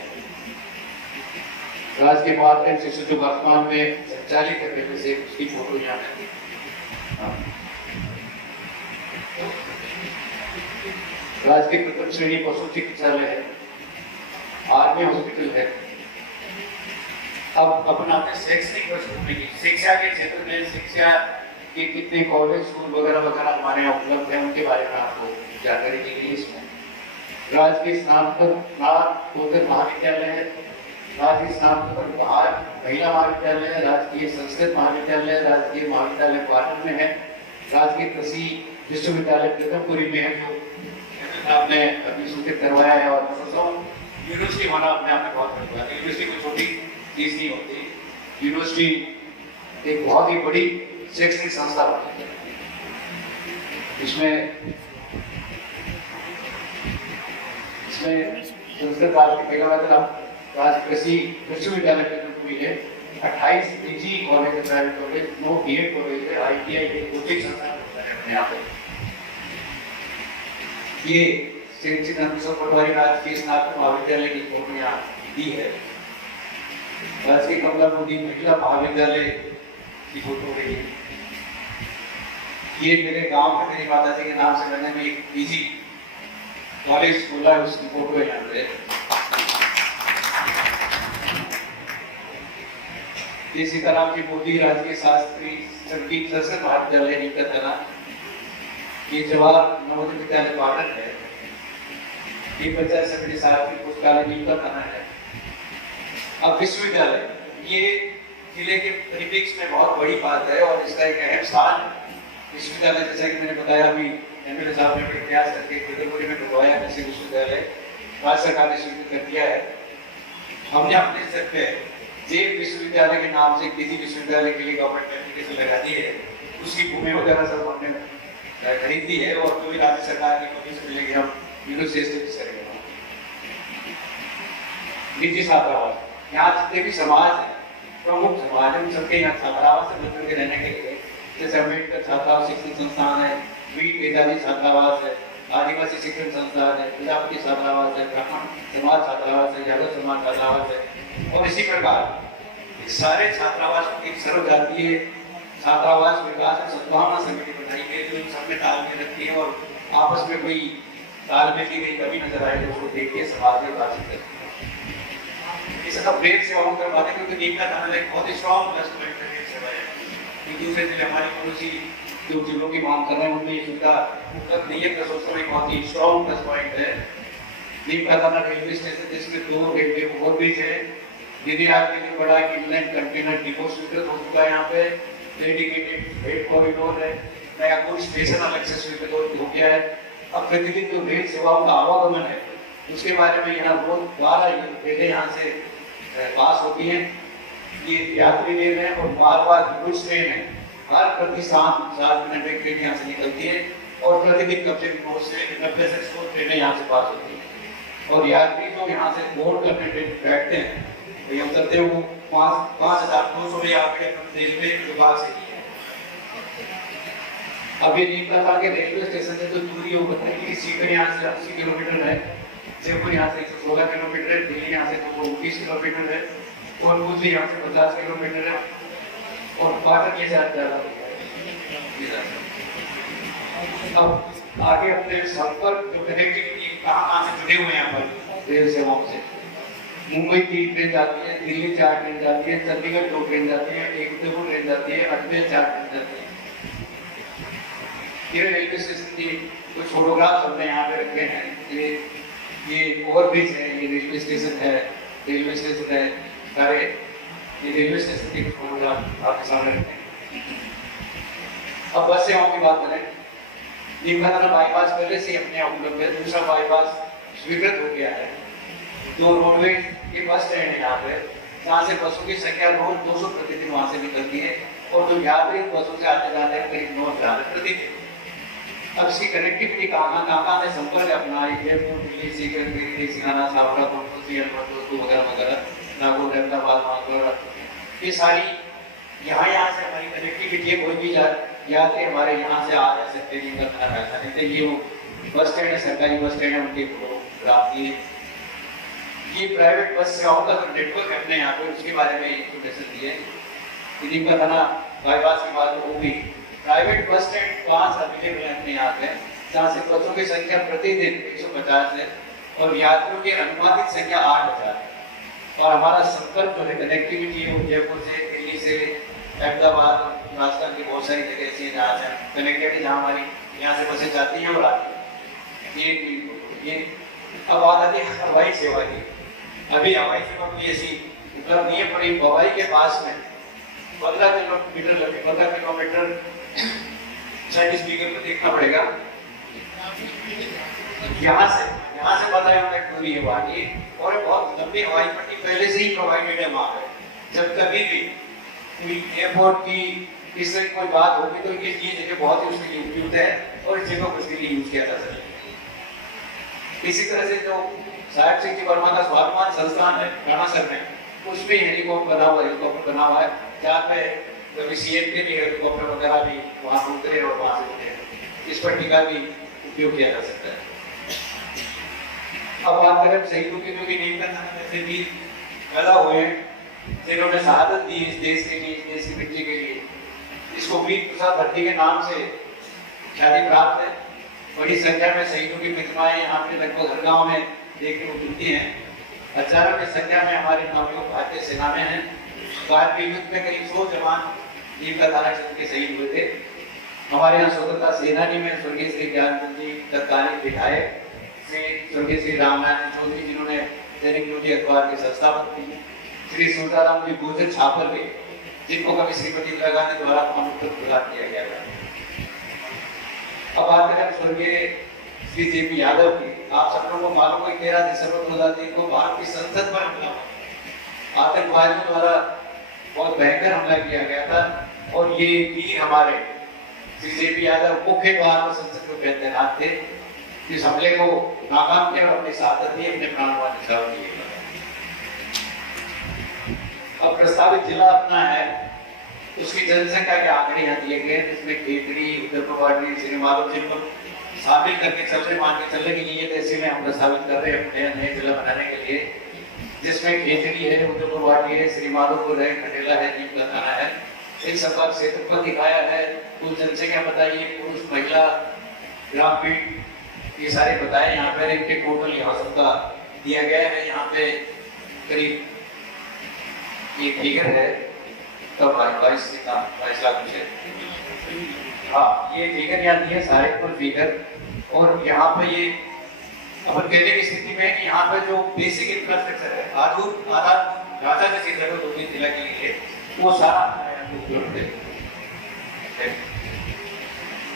राजकीय मातृ शिशु जो वर्तमान में संचालित है पहले से, उसकी फोटो यहाँ है। राजकीय प्रथम श्रेणी पशु चिकित्सालय है, आर्मी हॉस्पिटल है। अब अपनाते शैक्षणिक पृष्ठभूमि की शिक्षा के क्षेत्र में शिक्षा के कितने कॉलेज स्कूल वगैरह वगैरह हमारे यहाँ उपलब्ध है, उनके बारे में आपको जानकारी दी गई इसमें। राजकीय स्नातकोत्तर महाविद्यालय है, राजकीय स्नातकोत्तर महिला महाविद्यालय है, राजकीय संस्कृत महाविद्यालय, राजकीय महाविद्यालय क्वार्टर में है, राजकीय कृषि विश्वविद्यालय प्रथमपुरी में है जो आपने अभी सूचित करवाया है। और यूनिवर्सिटी होना अपने आप में बहुत बड़ी बात है। यूनिवर्सिटी कोई छोटी चीज नहीं होती। यूनिवर्सिटी एक बहुत ही बड़ी शैक्षणिक संस्था होती है। इसमें संस्कृत काल के पहला मतलब राज्य कृषि विश्वविद्यालय प्रथमपुरी है, 28 PG कॉलेज है, प्राइवेट कॉलेज, 9 BEd कॉलेज है, ITI है, कोचिंग संस्थान है यहाँ पे। ये श्री चिदंबरम पटवारी राजकीय स्नातक महाविद्यालय की फोटो यहाँ दी है। राजकीय कमला मोदी महिला महाविद्यालय की फोटो है। ये मेरे गांव में मेरी माता जी के नाम से मैंने भी एक PG कॉलेज खोला है, उसकी फोटो है यहाँ पे। ये सीताराम जी मोदी राजकीय शास्त्री संगीत संस्कृत महाविद्यालय नीमका थाना, ये जवाहर नवोदय विद्यालय क्वार्टर है, ये पंचायत समिति सार्वजनिक पुस्तकालय नीमका थाना है। अब विश्वविद्यालय ये जिले के परिप्रेक्ष्य में बहुत बड़ी बात है और इसका एक अहम स्थान विश्वविद्यालय, जैसा कि मैंने बताया अभी MLA साहब ने बड़े प्रयास करके प्रदेशपुरी में ढुकवाया कृषि विश्वविद्यालय, राज्य सरकार ने स्वीकृत कर दिया है। हमने अपने स्तर पे जेल विश्वविद्यालय के नाम से किसी विश्वविद्यालय के लिए गवर्नमेंट ने एप्लीकेशन लगा दी है, उसकी भूमि वगैरह सब हमने खरीद दी है और जो भी राज्य सरकार की परमिशन मिलेगी हम यूनिवर्सिटी से करेंगे। निजी छात्रावास, यहाँ जितने भी समाज है, प्रमुख समाज है, उन सबके यहाँ छात्रावास है बच्चों के रहने के लिए। जैसे अम्बेडकर छात्रावास शिक्षण संस्थान है, वीर वेदांती छात्रावास है, आदिवासी शिक्षण संस्थान है, प्रजापति छात्रावास है, ब्राह्मण समाज छात्रावास है, यादव समाज छात्रावास है। और इसी प्रकार सारे छात्रावास की सर्वजातीय छात्रावास विकास और सद्भावना समिति बनाई गई जो सब में तालमेल रखती है और आपस में कोई तालमेल की गई कभी नजर आए तो उसको देख के समाज में बातचीत करती है। इसका ब्रेक से हम करवाते क्योंकि नीमका थाना एक बहुत ही स्ट्रॉन्ग प्लस पॉइंट है सेवाएं। दूसरे जिले हमारी पड़ोसी जो जिलों की मांग कर रहे हैं उनमें ये सुविधा उपलब्ध नहीं है, तो सोचता हूँ बहुत ही स्ट्रॉन्ग प्लस पॉइंट है। नीमका थाना रेलवे स्टेशन जिसमें 2 रेलवे ओवरब्रिज है, निर्यात के लिए बड़ा इनलैंड कंटेनर डिपो स्वीकृत हो चुका है, यहाँ पे डेडिकेटेड फ्रेट कॉरिडोर है, नया कोई स्टेशन अलग से स्वीकृत हो गया है। अब प्रतिदिन जो रेल सेवाओं का आवागमन है उसके बारे में यहाँ रोज 12 ट्रेनें यहाँ से पास होती हैं, ये यात्री ले रहे हैं और बार-बार कुछ ट्रेन है, हर प्रति 7 मिनट में ट्रेन यहाँ से निकलती है और प्रतिदिन कम से कम 90 से 100 ट्रेनें यहाँ से पास होती हैं। और यात्री जो यहाँ से बोर्ड करने बैठते हैं तो ये उतरते हुए 5,200 में आगे रेलवे विभाग से की है। अभी नीमका थाना के रेलवे स्टेशन से जो दूरी है वो बताइए कि सीकर यहाँ से 80 किलोमीटर है, जयपुर यहाँ से 116 किलोमीटर है, दिल्ली यहाँ से 229 किलोमीटर है और मुझे यहाँ से 50 किलोमीटर है और पाटन के साथ ज़्यादा। अब आगे अपने संपर्क जो कनेक्टिविटी कहाँ से जुड़े हुए हैं यहाँ पर रेल सेवाओं से। मुंबई 3 ट्रेन जाती है, दिल्ली 4 ट्रेन जाती है, चंडीगढ़ 2 ट्रेन जाती है, एक उदयपुर ट्रेन जाती है, अजमेर 4 ट्रेन जाती है। ये रेलवे स्टेशन की कुछ फोटोग्राफ हमने यहाँ पे रखे हैं। ये ओवरब्रिज है, ये रेलवे स्टेशन है, रेलवे स्टेशन है सारे, ये रेलवे स्टेशन के फोटोग्राफ आपके सामने रखे हैं। अब बस सेवाओं की बात करें नीमका थाना बाईपास पहले से अपने आप उपलब्ध है, दूसरा बाईपास स्वीकृत हो गया है। 2 रोडवे के बस स्टैंड है यहाँ पे, जहाँ से बसों की संख्या रोज 200 प्रतिदिन वहाँ से निकलती है और जो यात्री बसों से आते जाते हैं करीब 9,000 प्रतिदिन। अब इसकी कनेक्टिविटी कहाँ में संपर्क अपना जयपुर, दिल्ली, सीकर, दिल्ली, सिंगाना, छावड़ा, वगैरह वगैरह, नागौर, अहमदाबाद, मालवा, ये सारी यहाँ से हमारी कनेक्टिविटी है। कोई भी यात्री हमारे यहाँ से आ जा सकते हैं, नहीं तो ये बस स्टैंड है, सरकारी बस स्टैंड है, उनके ये प्राइवेट बस सेवाओं का जो नेटवर्क है अपने यहाँ पे, उसके बारे में इंफॉर्मेशन दिए। नीमका थाना बाईपास की बात हो भी, प्राइवेट बस स्टैंड 5 अवेलेबल है अपने यहाँ पे, जहाँ से बसों की संख्या प्रतिदिन 150 है और यात्रियों की अनुमानित संख्या 8,000 है। और हमारा संपर्क जो है कनेक्टिविटी है, जयपुर से, दिल्ली से, अहमदाबाद, राजस्थान की बहुत सारी जगह ऐसी है जहाँ से कनेक्टिविटी, जहाँ हमारी यहाँ से बसें जाती हैं और आती है। ये अब बात आती है हवाई सेवा की। अभी हवाई सेवा कोई ऐसी उपलब्ध नहीं है, पर बवाई के पास में 15 किलोमीटर चाइनीज स्पीकर को देखना पड़ेगा। यहाँ से 15 किलोमीटर दूरी है वहाँ की, और बहुत लंबी हवाई पट्टी पहले से ही प्रोवाइडेड है वहाँ पे। जब कभी भी एयरपोर्ट की इस तरह कोई बात होगी तो ये जगह बहुत ही उसके लिए उपयुक्त है और इस जगह को उसके लिए यूज किया जा सकता है। इसी तरह से जो साहिब सिंह जी वर्मा का स्वाभिमान संस्थान है राणासर में, उसमें हेलीकॉप्टर बना हुआ है, जहाँ पे कभी सीएम के लिए हेलीकॉप्टर वगैरह भी वहाँ उतरे और वहाँ से उतरे, इस पर टीका भी उपयोग किया जा सकता है। अब बात करें शहीदों की, जो कि नीमका थाना में से वीर पैदा हुए हैं, जिन्होंने शहादत दी इस देश के लिए, इस देश की मिट्टी के लिए, इसको वीर प्रसाद भट्टी के नाम से ख्याति प्राप्त है। बड़ी संख्या में शहीदों की प्रतिमाएं यहाँ पे लगभग हर गाँव में देखने को मिलती हैं। हजारों की संख्या में हमारे नौजवान भारतीय सेना में हैं। कारगिल युद्ध में करीब 100 जवान नीमका थाना क्षेत्र के शहीद हुए थे। हमारे यहाँ स्वतंत्रता सेनानी में स्वर्गीय श्री ज्ञानचंद जी तत्कालीन विधायक, श्री स्वर्गीय श्री रामनारायण चौधरी जिन्होंने दैनिक न्यूज अखबार के संस्थापक थे, श्री सूरदाराम जी गुर्जर छापर के, जिनको कभी श्रीमती इंदिरा गांधी द्वारा मरणोत्तर प्रदान किया गया था। अब बात करें स्वर्गीय श्री जेपी यादव की, आप सब लोगों को मालूम है 13 दिसंबर 2003 को भारत की संसद पर हमला, आतंकवादियों द्वारा बहुत भयंकर हमला किया गया था और ये वीर हमारे श्री जेपी यादव मुख्य द्वार पर संसद में तैनात थे। इस हमले को नाकाम किया और अपनी शहादत दी, अपने प्राणवान न्यौछावर किए। अब प्रस्तावित जिला अपना है, उसकी जनसंख्या के आंकड़े यहाँ दिए गए, जिसमें खेतड़ी, उत्तर प्रभारी, श्रीमाधव जिनको शामिल करके चलने मान के चलने के लिए ऐसे में हम प्रस्तावित कर रहे हैं अपने नए जिला बनाने के लिए, जिसमें खेतड़ी है, उत्तर प्रभारी है, श्रीमाधवपुर है, खटेला है, नीमका थाना है। इन संपर्क क्षेत्र पर दिखाया है, कुल जनसंख्या बताइए, पुरुष महिला ग्रामीण ये सारे बताए यहाँ पर, इनके टोटल यहाँ सबका दिया गया है। यहाँ पे करीब ये फिगर है तो 22 लाख है। हाँ, ये फिगर यहाँ दिए सारे कुल फिगर, और यहाँ पे ये अपन कहने की स्थिति में है कि यहाँ पे जो बेसिक इंफ्रास्ट्रक्चर है, आधार ढांचा जैसे जगह 2-3 जिला के लिए, वो सारा उपलब्ध है।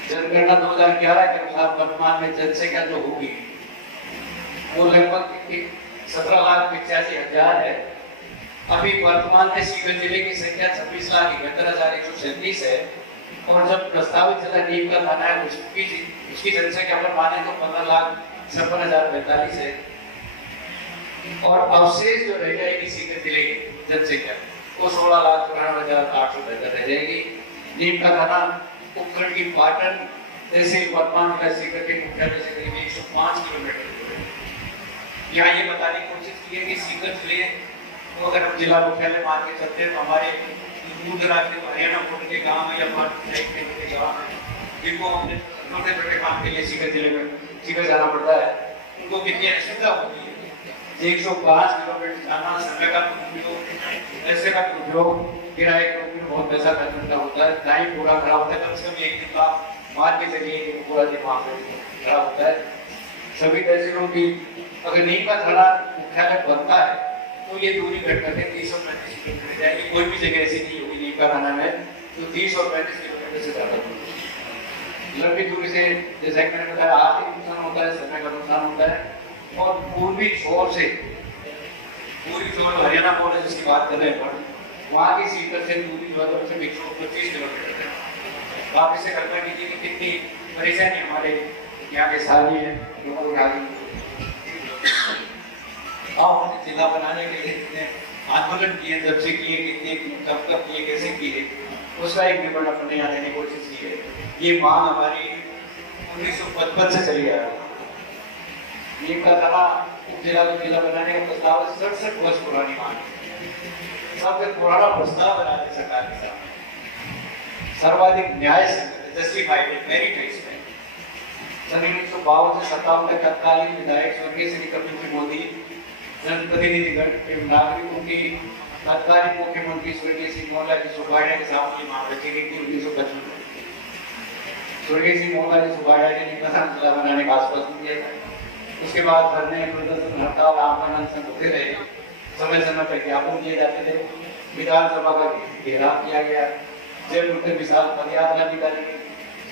जनगणना 2011 के अनुसार वर्तमान में जनसंख्या जो होगी वो लगभग 17,85,000 है। अभी वर्तमान में सीकर जिले की संख्या 26,71,137 है और जब प्रस्तावित जिला नीमका थाना है उसकी जनसंख्या पर माने तो 15,56,045 है और अवशेष जो रह जाएगी सीकर जिले की जनसंख्या वो 16,94,872 रह जाएगी। नीमका थाना उपखंड की पाटन जैसे वर्तमान जिला सीकर के मुख्यालय से करीब 105 किलोमीटर दूर है। यहाँ ये बताने की कोशिश की है कि सीकर जिले तो अगर हम जिला मुख्यालय मान के चलते हैं तो हमारे दूर दराज के हरियाणा बोर्ड के गांव या के गांव जिनको हमने छोटे काम के लिए सीकर जिले में सीकर जाना पड़ता है, उनको कितनी असुविधा होती है। 105 किलोमीटर जाना, समय का उपयोग, पैसे का उपयोग, किराए का उपयोग, बहुत पैसा खर्च होता है, टाइम पूरा खराब होता है, कम से कम एक दिन का मार के चलिए पूरा दिन वहाँ पे खराब होता है। सभी तहसीलों की अगर नीमका थाना मुख्यालय बनता है तो ये दूरी घट करके 30 और 35 किलोमीटर जाएगी। कोई भी जगह ऐसी नहीं होगी नीमका थाना में तो 30 और 35 किलोमीटर से ज्यादा दूर। लंबी दूरी से, जैसे कि मैंने बताया, आर्थिक नुकसान होता है, समय का नुकसान होता है। और पूर्वी छोर से, पूरी छोर हरियाणा बॉर्डर जिसकी बात कर रहे हैं, वहाँ की सीकर से दूरी जो है से 125 किलोमीटर है। तो आप इसे कल्पना कीजिए कि कितनी परेशानी हमारे यहाँ के साथी है लोगों को आ रही है। और जिला बनाने के लिए कितने आंदोलन किए, जब से किए, कितने कब कब किए, कैसे किए, उसका एक निबंध अपने यहाँ लेने की कोशिश की है। ये मांग हमारी 1955 से चली आ रही है। ये कथा जिला को जिला बनाने का प्रस्ताव 67 वर्ष पुरानी मांग है। सबसे पुराना प्रस्ताव बना दी सरकार के सामने, सर्वाधिक न्याय जस्टिफाइड मेरिट इसमें। सन 1952 से 57 तक तत्कालीन विधायक स्वर्गीय श्री कपिल सिंह मोदी, जनप्रतिनिधिगण एवं नागरिकों की तत्कालीन मुख्यमंत्री स्वर्गीय श्री मोहनलाल जी सुब्बाड़िया के सामने मांग रखी गई थी 1955 में। स्वर्गीय श्री मोहनलाल जी सुब्बाड़िया जी ने किसान जिला बनाने का आश्वासन दिया था। उसके बाद धरने, प्रदर्शन, हड़ताल, आंदोलन सब होते रहे, समय समय पर ज्ञापन दिए जाते थे, विधानसभा का घेराव किया गया, जब उनके विशाल पदयात्रा निकाली गई,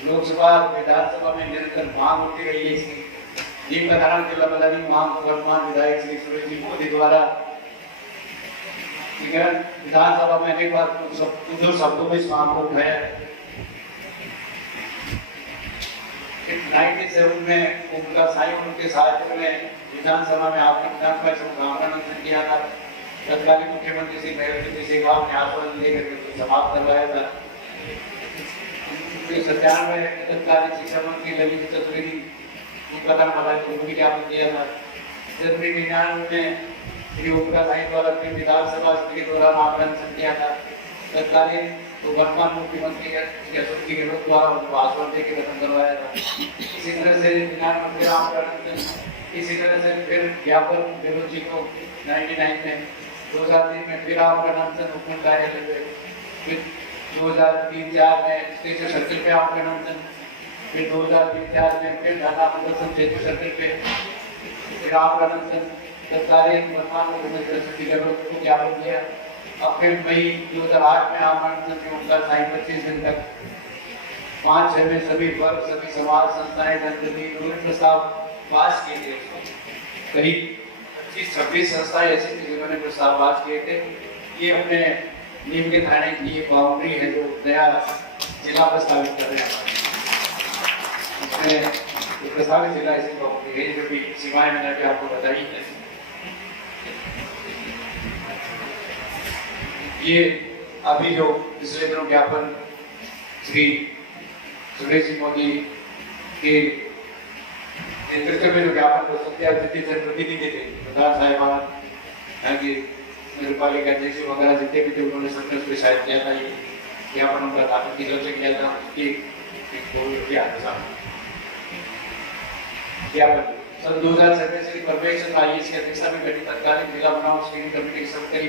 लोकसभा विधानसभा में निरंतर मांग उठती रही है इसकी। ये प्रधान जिला बनाने की मांग वर्तमान विधायक श्री सुरेश जी मोदी द्वारा विधानसभा में अनेक बार कुछ शब्दों में इस मांग को उठाया। 97 में उनका साई उनके साथ में विधानसभा में आपने विधानसभा से किया था। तत्कालीन मुख्यमंत्री श्री नरेंद्र शेखाव ने आश्वासन देकर समाप्त करवाया था। 97 में तत्कालीन शिक्षा मंत्री ललित चतुर्वेदी उनका नाम उनकी ज्ञापन दिया था। जनवरी 99 में श्री ओमप्रकाश साई द्वारा विधानसभा के दौरान आंदोलन किया था। तत्कालीन तो वर्तमान मुख्यमंत्री अशोक गहलोत द्वारा उनको आश्वासन देकर खत्म करवाया था। इसी तरह से प्रधानमंत्री इसी तरह से फिर ज्ञापन गहलोत जी को 99 में, 2003 में फिर आमरण हुकूमत कार्यालय में, फिर 2003-04 में स्टेशन सर्किल पे आमरण, फिर 2003-04 में फिर धरना प्रदर्शन स्टेशन सर्किल पे, फिर आमरण तत्कालीन वर्तमान मुख्यमंत्री अशोक गहलोत को ज्ञापन दिया। अब फिर मई 2008 में आमरण में उनका 25 दिन तक 5-6 में सभी वर्ग, सभी समाज संस्थाएं, जनप्रतिनिधि प्रस्ताव पास किए थे। करीब 25-26 संस्थाएं ऐसी थी जिन्होंने प्रस्ताव पास किए थे। ये हमने नीम के थाने की ये बाउंड्री है जो नया जिला प्रस्तावित कर रहे हैं। इसमें प्रस्तावित जिला ऐसी बाउंड्री है जो भी सीमाएं मैंने भी आपको बताई है। ये अभी जो पिछले दिनों ज्ञापन श्री सुरेश जी मोदी के नेतृत्व में जो ज्ञापन प्रस्तुत किया, जितने जनप्रतिनिधि थे, प्रधान साहिबान, यहाँ की नगरपालिका अध्यक्ष वगैरह जितने भी थे, उन्होंने संघर्ष में शायद किया था। ये ज्ञापन उनका दाखिल की तरफ से किया था। ज्ञापन सन 2007 से परवेश आईएएस की अध्यक्षता में गठित तत्कालीन जिला बनाओ स्क्रीनिंग कमेटी की समिति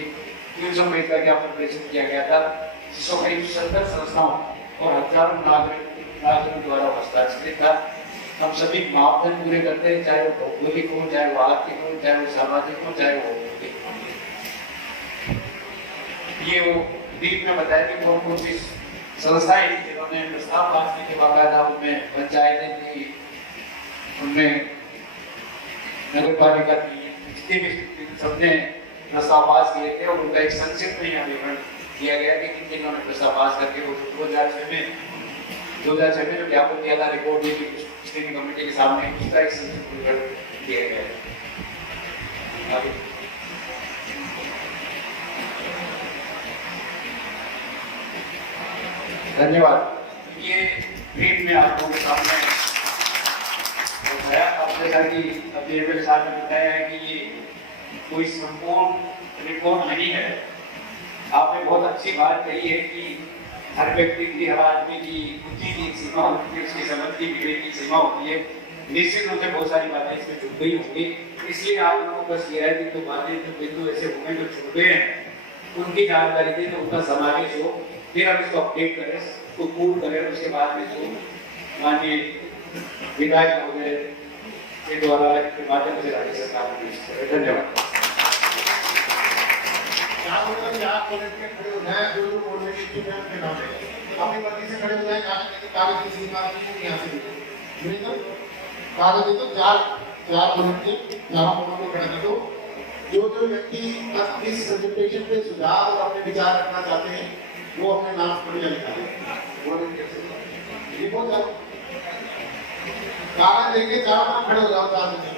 300 पेज का ज्ञापन प्रेषित किया गया था, जिसको करीब 70 संस्थाओं और हजारों नागरिकों द्वारा हस्ताक्षरित था। हम सभी मापदंड पूरे करते हैं, चाहे वो भौगोलिक हो, चाहे वो आर्थिक हो, चाहे वो सामाजिक हो, चाहे वो भौगोलिक हो। ये वो डीप में बताया कि कौन कौन सी संस्थाएं थी जिन्होंने प्रस्ताव पास किए थे, बाकायदा उनमें पंचायतें थी, उनमें नगरपालिका थी, जितने भी सबने प्रस्ताव पास किए थे और उनका एक संक्षिप्त में यहाँ विवरण दिया गया कि किन किन्होंने प्रस्ताव पास करके वो 2006 में जो ज्ञापन दिया था, रिपोर्ट दी थी स्क्रीनिंग कमेटी के सामने, उसका एक संक्षिप्त विवरण दिया गया है। धन्यवाद। ये ब्रीफ में आप लोगों के सामने बताया। अब जैसा कि अभी मेरे साथ में बताया है कि ये कोई संपूर्ण रिपोर्ट नहीं है। आपने बहुत अच्छी बात कही है कि हर व्यक्ति की, हर आदमी की बुद्धि की सीमा होती है, उसकी समझ की, विवेक की सीमा होती है। निश्चित रूप से बहुत सारी बातें इसमें जुड़ गई होंगी। इसलिए आप लोगों को बस ये है कि जो बातें जो बिंदु ऐसे होंगे जो छूट गए हैं, उनकी जानकारी दें, तो उनका समावेश हो, फिर हम इसको अपडेट करें, उसको पूर्ण करें। उसके बाद में जो माननीय विधायक महोदय के द्वारा के माध्यम से राज्य सरकार को पेश करें। धन्यवाद। चार मतलब चार मिनट के खड़े हो जाए, जो जो बोलने की इच्छुक है उनके नाम पे अपनी मर्जी से खड़े हो जाए, कागज की सीमा यहाँ से नहीं, कागज दे दो, चार मिनट के चारों कोनों में खड़े कर दो। जो जो व्यक्ति इस प्रेजेंटेशन पे सुझाव और अपने विचार रखना चाहते हैं वो अपने नाम पर लिखा दें। लिखो जाओ, कागज लेके चारों तरफ खड़े हो जाओ, चार मिनट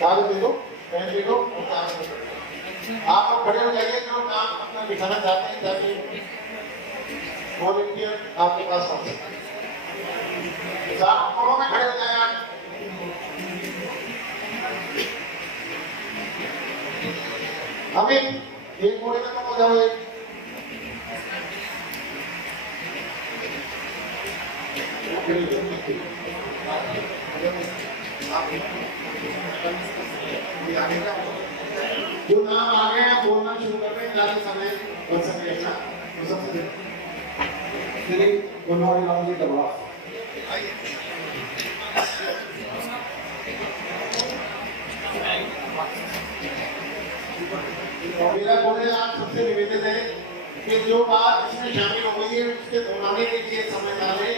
कागज दे दो, पेन दे दो और चार मिनट आप लोग खड़े हो जाइए जो नाम अपना लिखाना चाहते हैं ताकि वॉलंटियर आपके पास पहुंच सके। चारों कोनों में खड़े हो जाए आप। अमित एक कोने में तुम हो जाओ, एक जो नाम आ गए हैं बोलना शुरू कर रहे हैं ताकि समय बच सके अपना। तो सबसे चलिए बनवारी राम जी का बड़ा मेरा बोले आप सबसे निवेदन है कि जो बात इसमें शामिल हो गई है उसके दोहराने के लिए समय ना लें,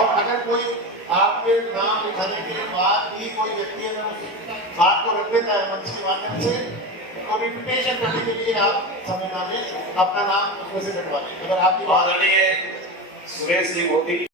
और अगर कोई आपके नाम लिखाने के बाद भी कोई व्यक्ति अगर उस बात को रख देता है मंच के माध्यम से तो रिपीटेशन करने के लिए आप समय ना लें, अपना नाम उसमें से कटवा लें। अगर आपकी आदरणीय सुरेश जी मोदी